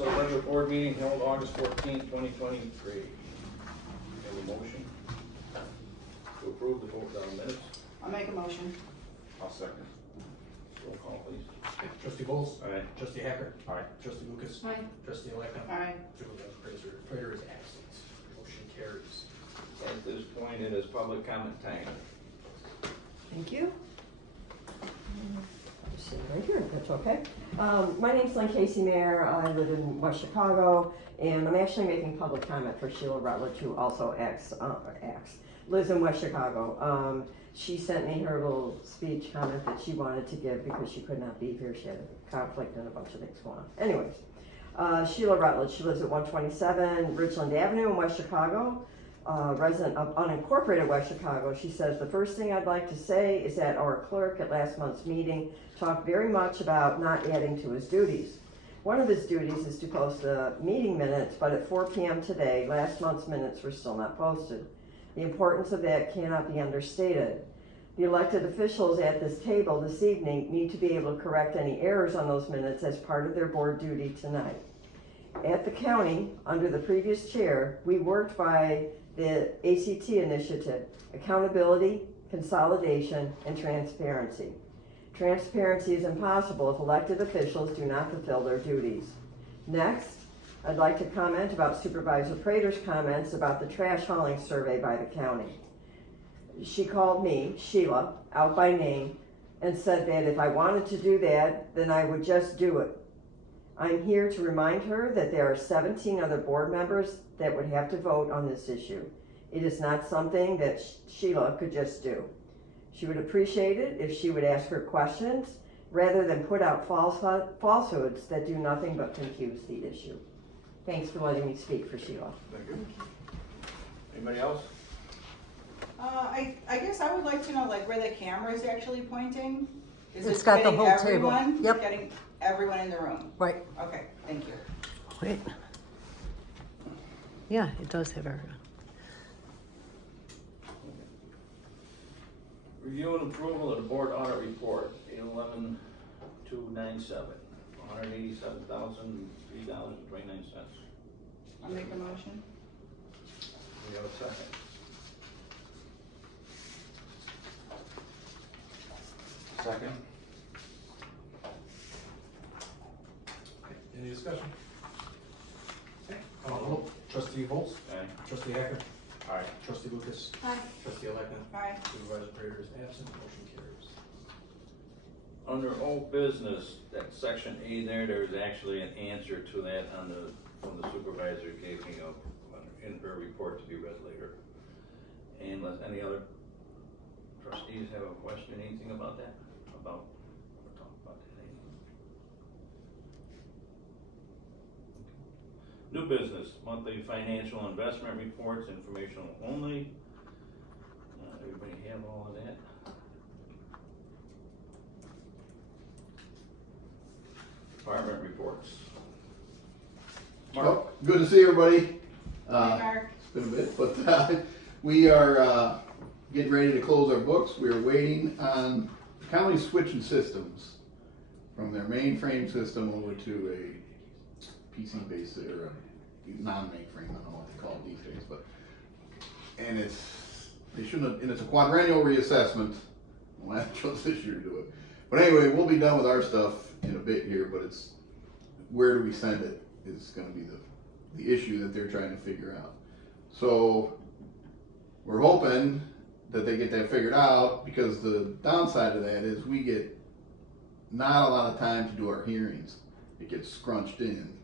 of the regular board meeting held August 14th, 2023. Have a motion to approve the minutes? I'll make a motion. I'll second. Roll call, please. Trustee Bowles. Aye. Trustee Hacker. Aye. Trustee Lucas. Aye. Trustee Aleka. Aye. Supervisor Prater is absent. Motion carries. At this point, it is public comment time. Thank you. Just sit right here, if that's okay. My name's Lynn Casey Mayer. I live in West Chicago, and I'm actually making public comment for Sheila Rutledge, who also lives in West Chicago. She sent me her little speech comment that she wanted to give because she could not be here. She had a conflict and a bunch of things going on. Anyways, Sheila Rutledge, she lives at 127 Ridgeland Avenue in West Chicago. Resident of unincorporated West Chicago. She says, the first thing I'd like to say is that our clerk at last month's meeting talked very much about not adding to his duties. One of his duties is to post the meeting minutes, but at 4 p.m. today, last month's minutes were still not posted. The importance of that cannot be understated. The elected officials at this table this evening need to be able to correct any errors on those minutes as part of their board duty tonight. At the county, under the previous chair, we worked by the ACT initiative, accountability, consolidation, and transparency. Transparency is impossible if elected officials do not fulfill their duties. Next, I'd like to comment about Supervisor Prater's comments about the trash hauling survey by the county. She called me, Sheila, out by name, and said that if I wanted to do that, then I would just do it. I'm here to remind her that there are 17 other board members that would have to vote on this issue. It is not something that Sheila could just do. She would appreciate it if she would ask her questions rather than put out falsehoods that do nothing but confuse the issue. Thanks for letting me speak for Sheila. Thank you. Anybody else? I guess I would like to know, like, where the camera is actually pointing. Is It's it got the getting whole table. everyone? Yep. Getting everyone in the room? Right. Okay, thank you. Wait. Yeah, it does have everyone. Review and approval of the board audit report, 811-297, $187,003.29. I'll make a motion. We have a second. Second. Any discussion? Okay. Trustee Bowles. Aye. Trustee Hacker. Aye. Trustee Lucas. Aye. Trustee Aleka. Aye. Supervisor Prater is absent. Motion carries. Under old business, that section A there's actually an answer to that from the supervisor gave me in her report to be read later. And unless any other trustees have a question, anything about that? About that? New business, monthly financial investment reports, informational only. Everybody have all of that? Department reports. Mark. Well, good to see everybody. Hi, Mark. It's been a bit, but we are getting ready to close our books. We are waiting on the county switching systems from their mainframe system over to a PC-based or a non-mainframe. I don't know what they call it these days, but they shouldn't have, and it's a quadrennial reassessment. We'll have to chose this year to do it. But anyway, we'll be done with our stuff in a bit here, but it's where do we send it is going to be the issue that they're trying to figure out. So we're hoping that they get that figured out, because the downside of that is we get not a lot of time to do our hearings. It gets scrunched in,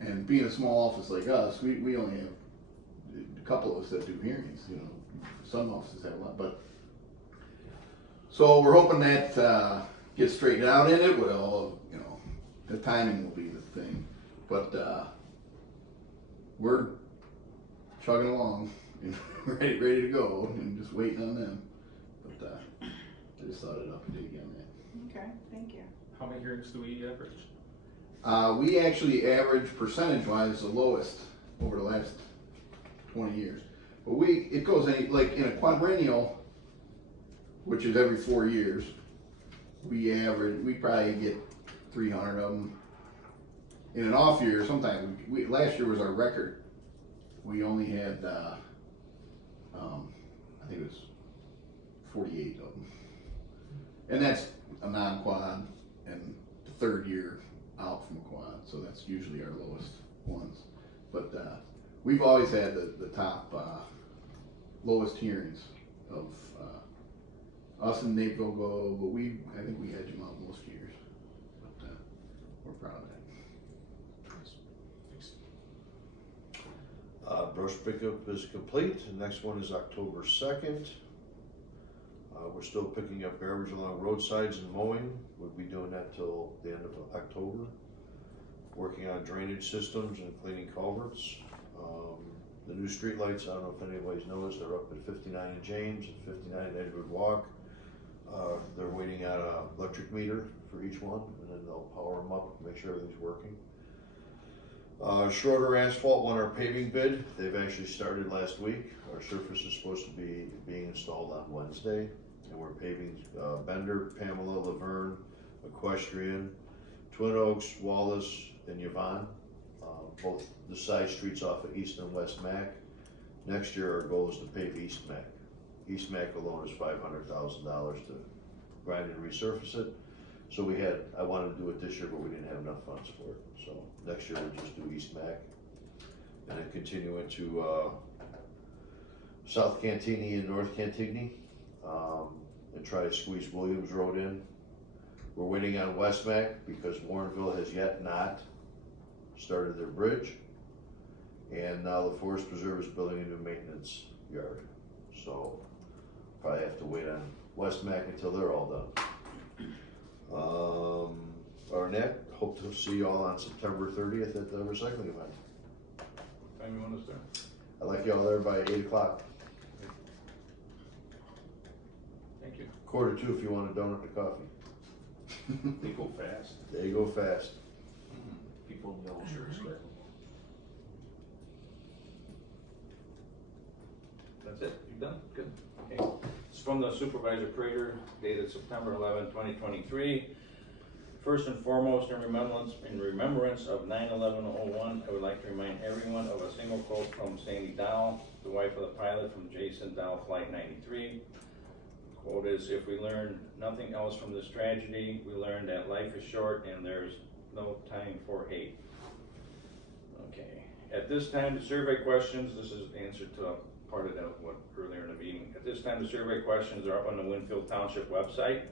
and being a small office like us, we only have a couple of us that do hearings. You know, some offices have a lot, but so we're hoping that gets straightened out in it. Well, you know, the timing will be the thing, but we're chugging along and ready to go, and just waiting on them. But I just thought I'd update you on that. Okay, thank you. How many hearings do we average? We actually average percentage-wise the lowest over the last 20 years. But it goes like in a quadrennial, which is every 4 years, we probably get 300 of them in an off year, sometimes, last year was our record. We only had, I think it was 48 of them. And that's a non-quad and the third year out from a quad, so that's usually our lowest ones. But we've always had the top lowest hearings of us and Napeville go, but I think we edge them out most years. But we're proud of that. Brush pickup is complete. The next one is October 2nd. We're still picking up garbage along roadsides and mowing. We'll be doing that till the end of October. Working on drainage systems and cleaning culverts. The new street lights, I don't know if anybody's noticed, they're up at 59 in James and 59 at Edgewood Walk. They're waiting on an electric meter for each one, and then they'll power them up, make sure everything's working. Schroeder Asphalt won our paving bid. They've actually started last week. Our surface is supposed to be being installed on Wednesday. And we're paving Bender, Pamela, Laverne, Equestrian, Twin Oaks, Wallace, and Yvonne. Both the side streets off of East and West Mac. Next year our goal is to pave East Mac. East Mac alone is $500,000 to grind and resurface it. So I wanted to do it this year, but we didn't have enough funds for it. So next year we'll just do East Mac. And then continue into South Cantigny and North Cantigny. And try to squeeze Williams Road in. We're waiting on West Mac because Warrenville has yet not started their bridge. And now the Forest Preserve is building a new maintenance yard. So probably have to wait on West Mac until they're all done. Arnett, hope to see you all on September 30th at the recycling event. Time you want us there? I'd like you all there by 8 o'clock. Thank you. 1:45 if you want a donut or coffee. They go fast. They go fast. People in yellow shirts grab them. That's it? You done? Good. Okay. It's from the Supervisor Prater, dated September 11, 2023. First and foremost, in remembrance of 9/11/01, I would like to remind everyone of a single quote from Sandy Dow, the wife of the pilot from Jason Dow Flight 93. The quote is, "If we learn nothing else from this tragedy, we learn that life is short and there's no time for hate." Okay. At this time, the survey questions, this is answer to part of that what earlier in the meeting. At this time, the survey questions are up on the Winfield Township website.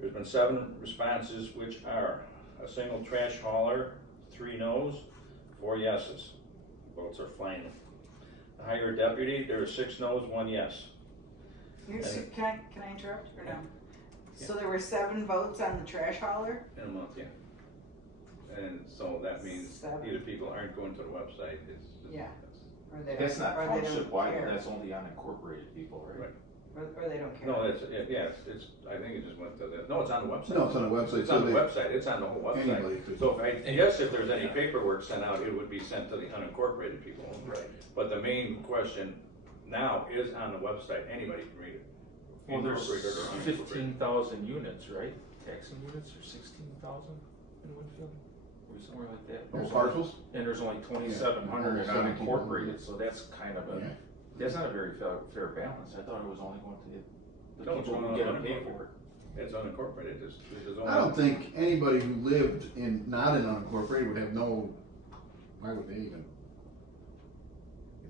There's been 7 responses, which are a single trash hauler, 3 no's, 4 yeses. Votes are flying. To hire a deputy, there are 6 no's, 1 yes. Can I interrupt or no? So there were 7 votes on the trash hauler? In a month, yeah. And so that means 7. either people aren't going to the website, Yeah. Or they That's don't- not or they don't township wide, care. that's only unincorporated people, right? Right. Or they don't care. No, it's, yeah, it's, I think it just went to the, no, it's on the website. No, it's on the website. It's on the website, it's on the whole Anybody website. could- So if there's any paperwork sent out, it would be sent to the unincorporated people. Right. But the main question now is on the website, anybody can read it. Well, there's Incorporated or unincorporated. 15,000 units, right? Taxing units are 16,000 in Winfield, or somewhere like that. Those parcels? And there's only 2,700 Yeah, in almost unincorporated, so that's kind of Yeah. that's not a very fair balance. I thought it was only going to the No, it's people who going get on to pay unincorporated. for it. It's unincorporated, there's only. I don't think anybody who lived in, not in unincorporated would have why would they even?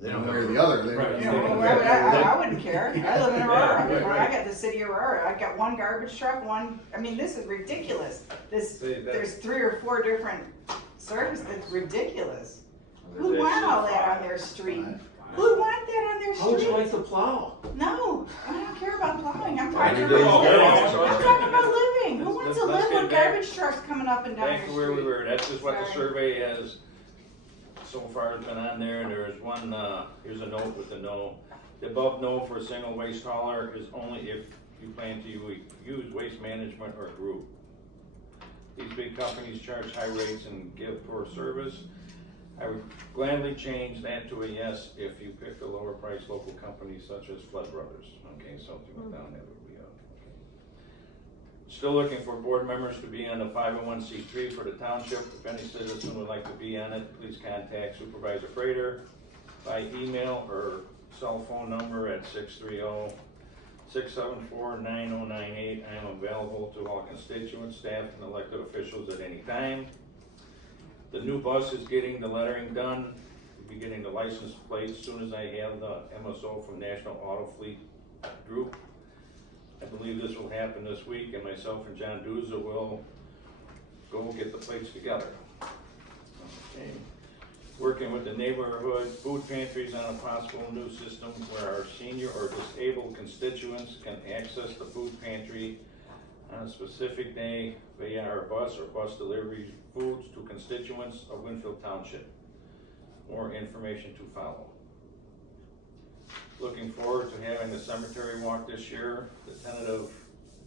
They One don't way or have the other, they Right. would. You know, I wouldn't care. I live in Aurora. Yeah, right. I got the city of Aurora. I got 1 garbage truck, I mean, this is ridiculous. There's 3 or 4 different services. It's ridiculous. Who There's want all actually that on their street? Five. Who want that on their How would you street? like to plow? No, I don't care about plowing. I'm Every talking day's about good. living. I'm talking about living. Who wants to Let's live get with back- garbage trucks coming up and down Back your to where we street? were, that's just what the Sorry. survey has so far has been on there, and there's one, here's a note with the no. The above no for a single waste hauler is only if you plan to use Waste Management or Group. These big companies charge high rates and give poor service. I would gladly change that to a yes if you pick a lower price local company such as Flood Brothers. Okay, so if you went down, that would be Still looking for board members to be on the 501c3 for the township. If any citizen would like to be on it, please contact Supervisor Frater by email or cell phone number at 630-674-9098. I am available to all constituents, staff, and elected officials at any time. The new bus is getting the lettering done. We'll be getting the license plate as soon as I have the MSO from National Auto Fleet Group. I believe this will happen this week, and myself and John Duza will go get the plates together. Okay. Working with the neighborhood food pantries on a possible new system where our senior or disabled constituents can access the food pantry on a specific day via our bus or bus delivery foods to constituents of Winfield Township. More information to follow. Looking forward to having the cemetery walk this year. The tentative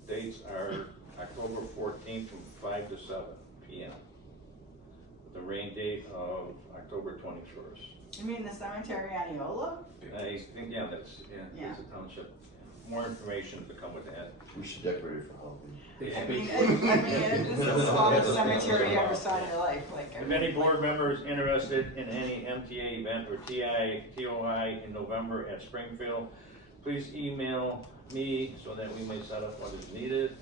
dates are October 14th from 5 to 7 p.m. with the rain date of October 21st. You mean the cemetery on Eola? I think, yeah, it's a township. More information to come with that. We should decorate it for Halloween. I mean, this is the smallest cemetery you ever saw in your life, like. If any board member is interested in any MTA event or TOI in November at Springfield, please email me so that we may set up what is needed.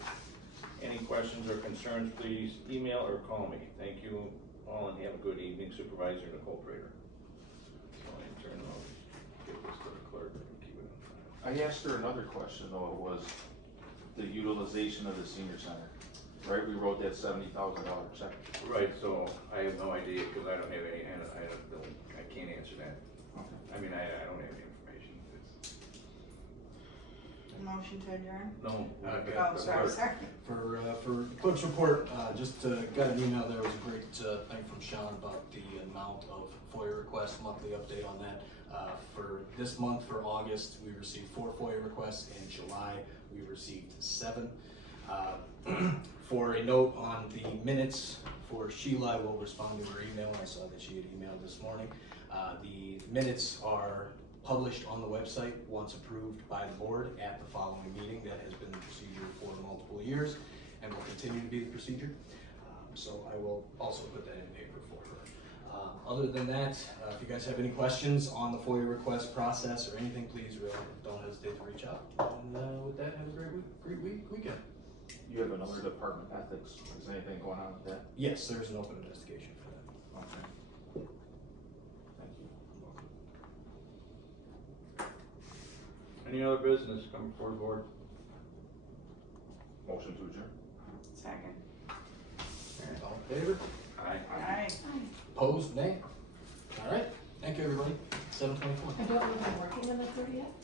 Any questions or concerns, please email or call me. Thank you all and have a good evening. Supervisor Nicole Prater. So I turn those, give this to the clerk and keep it on file. I asked her another question though, it was the utilization of the senior center, right? We wrote that $70,000 check. Right, so I have no idea because I don't have any, I can't answer that. Okay. I mean, I don't have any information. Motion to adjourn? No. Oh, sorry. For clerk's report, just got an email. There was a great thing from Sean about the amount of FOIA requests, monthly update on that. For this month, for August, we received 4 FOIA requests. In July, we received 7. For a note on the minutes for Sheila, I will respond to her email. I saw that she had emailed this morning. The minutes are published on the website once approved by the board at the following meeting. That has been the procedure for multiple years and will continue to be the procedure. So I will also put that in paper for her. Other than that, if you guys have any questions on the FOIA request process or anything, please really don't hesitate to reach out. And with that, have a great weekend. You have another department, ethics, is anything going on with that? Yes, there's an open investigation for that. Okay. Thank you. Any other business coming before the board? Motion to adjourn. Second. All in favor? Aye. Aye. Opposed? Nay? All right. Thank you, everybody. 7:24. I don't know if I'm working on the 30th.